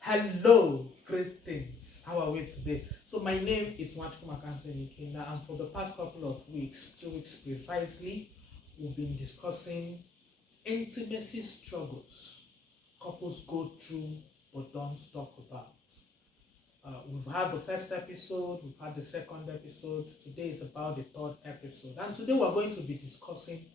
Hello, greetings. How are we today? So my name is Mwachukwu Nikinda, and for the past couple of weeks, 2 weeks precisely, we've been discussing intimacy struggles couples go through but don't talk about. We've had the first episode, we've had the second episode. Today is about the third episode, and today we're going to be discussing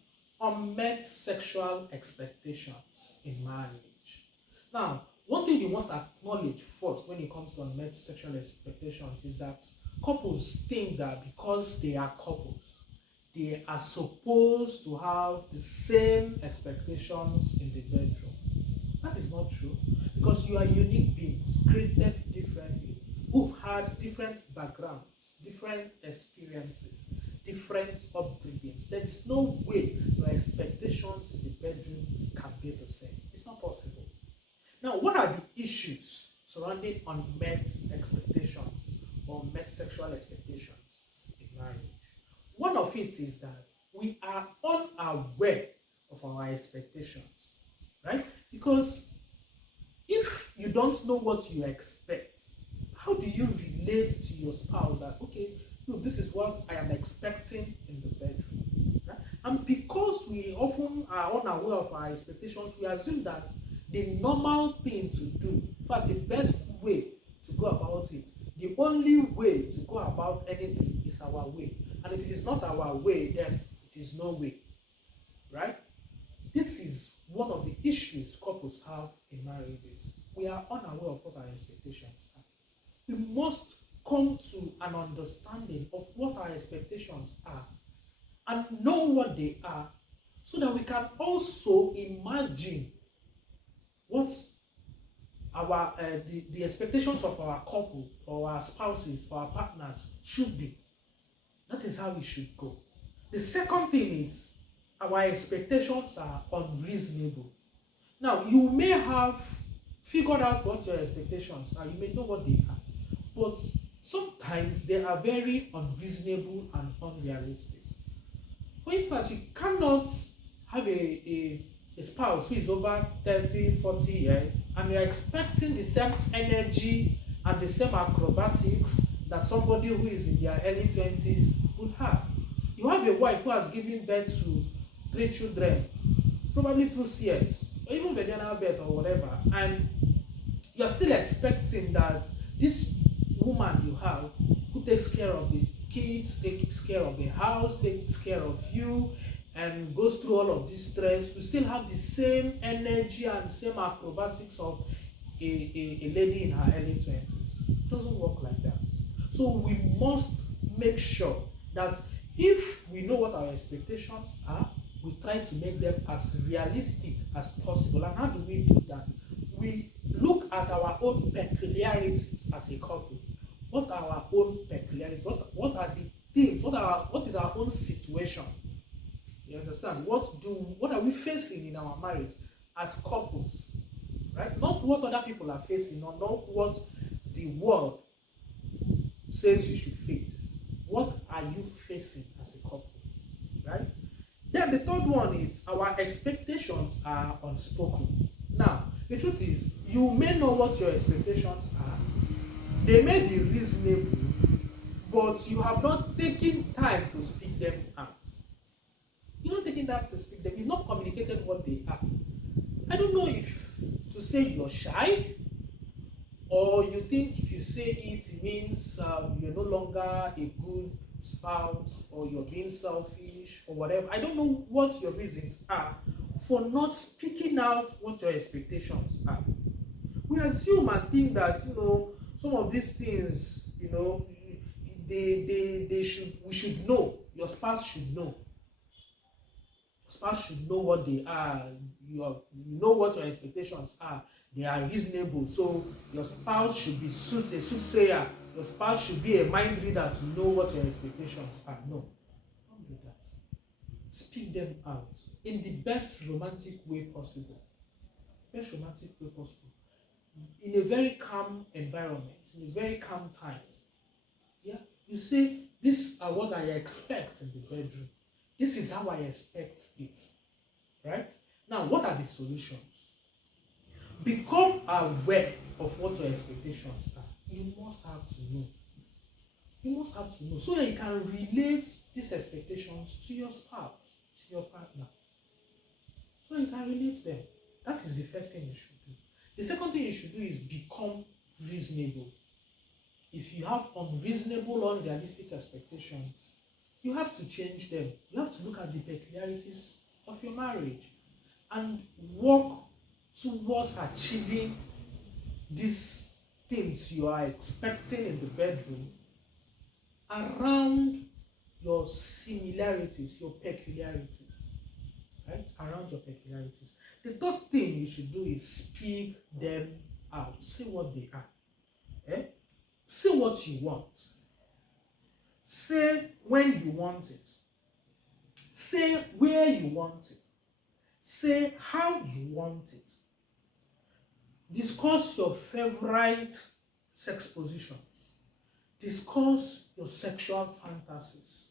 unmet sexual expectations in marriage. Now, one thing you must acknowledge first when it comes to unmet sexual expectations is that couples think that because they are couples, they are supposed to have the same expectations in the bedroom. That is not true because you are unique beings created differently who've had different backgrounds, different experiences, different upbringings. There's no way your expectations in the bedroom can be the same. It's not possible. Now, what are the issues surrounding unmet expectations or met sexual expectations in marriage? One of it is that we are unaware of our expectations, right? Because if you don't know what you expect, how do you relate to your spouse that, okay, look, this is what I am expecting in the bedroom, right? And because we often are unaware of our expectations, we assume that the normal thing to do, in fact, the best way to go about it, the only way to go about anything is our way. And if it is not our way, then it is no way, right? This is one of the issues couples have in marriages. We are unaware of what our expectations are. We must come to an understanding of what our expectations are and know what they are so that we can also imagine what the expectations of our couple or our spouses or our partners should be. That is how it should go. The second thing is our expectations are unreasonable. Now, you may have figured out what your expectations are, you may know what they are, but sometimes they are very unreasonable and unrealistic. For instance, you cannot have a spouse who is over 30, 40 years and you're expecting the same energy and the same acrobatics that somebody who is in their early 20s would have. You have a wife who has given birth to 3 children, probably 2 years, or even vaginal birth or whatever, and you're still expecting that this woman you have who takes care of the kids, takes care of the house, takes care of you, and goes through all of this stress, we still have the same energy and same acrobatics of a lady in her early 20s. It doesn't work like that. So we must make sure that if we know what our expectations are, we try to make them as realistic as possible. And how do we do that? We look at our own peculiarities as a couple. What are our own peculiarities? What are the things? What is our own situation? You understand? What are we facing in our marriage as couples? Right? Not what other people are facing, or not what the world says you should face. What are you facing as a couple? Right? Then the third one is our expectations are unspoken. Now, the truth is, you may know what your expectations are. They may be reasonable, but you have not taken time to speak them out. You're not taking time to speak them. You've not communicated what they are. I don't know if to say you're shy, or you think if you say it, it means you're no longer a good spouse, or you're being selfish, or whatever. I don't know what your reasons are for not speaking out what your expectations are. We assume and think that some of these things, we should know. Your spouse should know. Your spouse should know what they are. You know what your expectations are. They are reasonable. So your spouse should be a soothsayer. Your spouse should be a mind reader to know what your expectations are. No, don't do that. Speak them out in the best romantic way possible. Best romantic way possible. In a very calm environment, in a very calm time. Yeah, you say, these are what I expect in the bedroom. This is how I expect it. Right? Now, what are the solutions? Become aware of what your expectations are, you must have to know. You must have to know so that you can relate these expectations to your spouse, to your partner. So you can relate them. That is the first thing you should do. The second thing you should do is become reasonable. If you have unreasonable, unrealistic expectations, you have to change them. You have to look at the peculiarities of your marriage and work towards achieving these things you are expecting in the bedroom around your similarities, your peculiarities, right? Around your peculiarities. The third thing you should do is speak them out. See what they are. Eh? Say what you want. Say when you want it. Say where you want it. Say how you want it. Discuss your favorite sex positions. Discuss your sexual fantasies.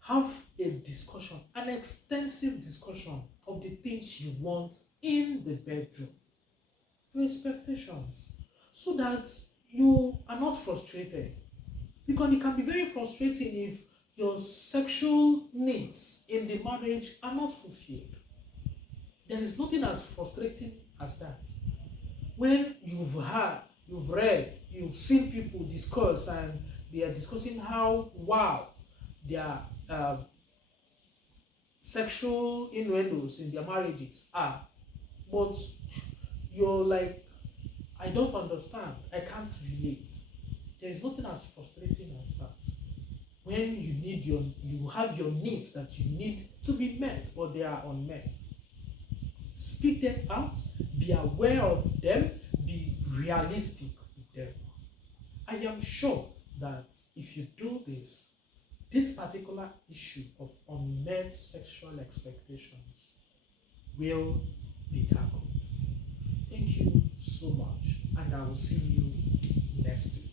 Have a discussion, an extensive discussion of the things you want in the bedroom. Your expectations. So that you are not frustrated. Because it can be very frustrating if your sexual needs in the marriage are not fulfilled. There is nothing as frustrating as that. When you've heard, you've read, you've seen people discuss and they are discussing how wow their sexual innuendos in their marriages are, but you're like, I don't understand, I can't relate. There is nothing as frustrating as that. When you have your needs that you need to be met, but they are unmet. Speak them out, be aware of them, be realistic with them. I am sure that if you do this, this particular issue of unmet sexual expectations will be tackled. Thank you so much, and I will see you next week.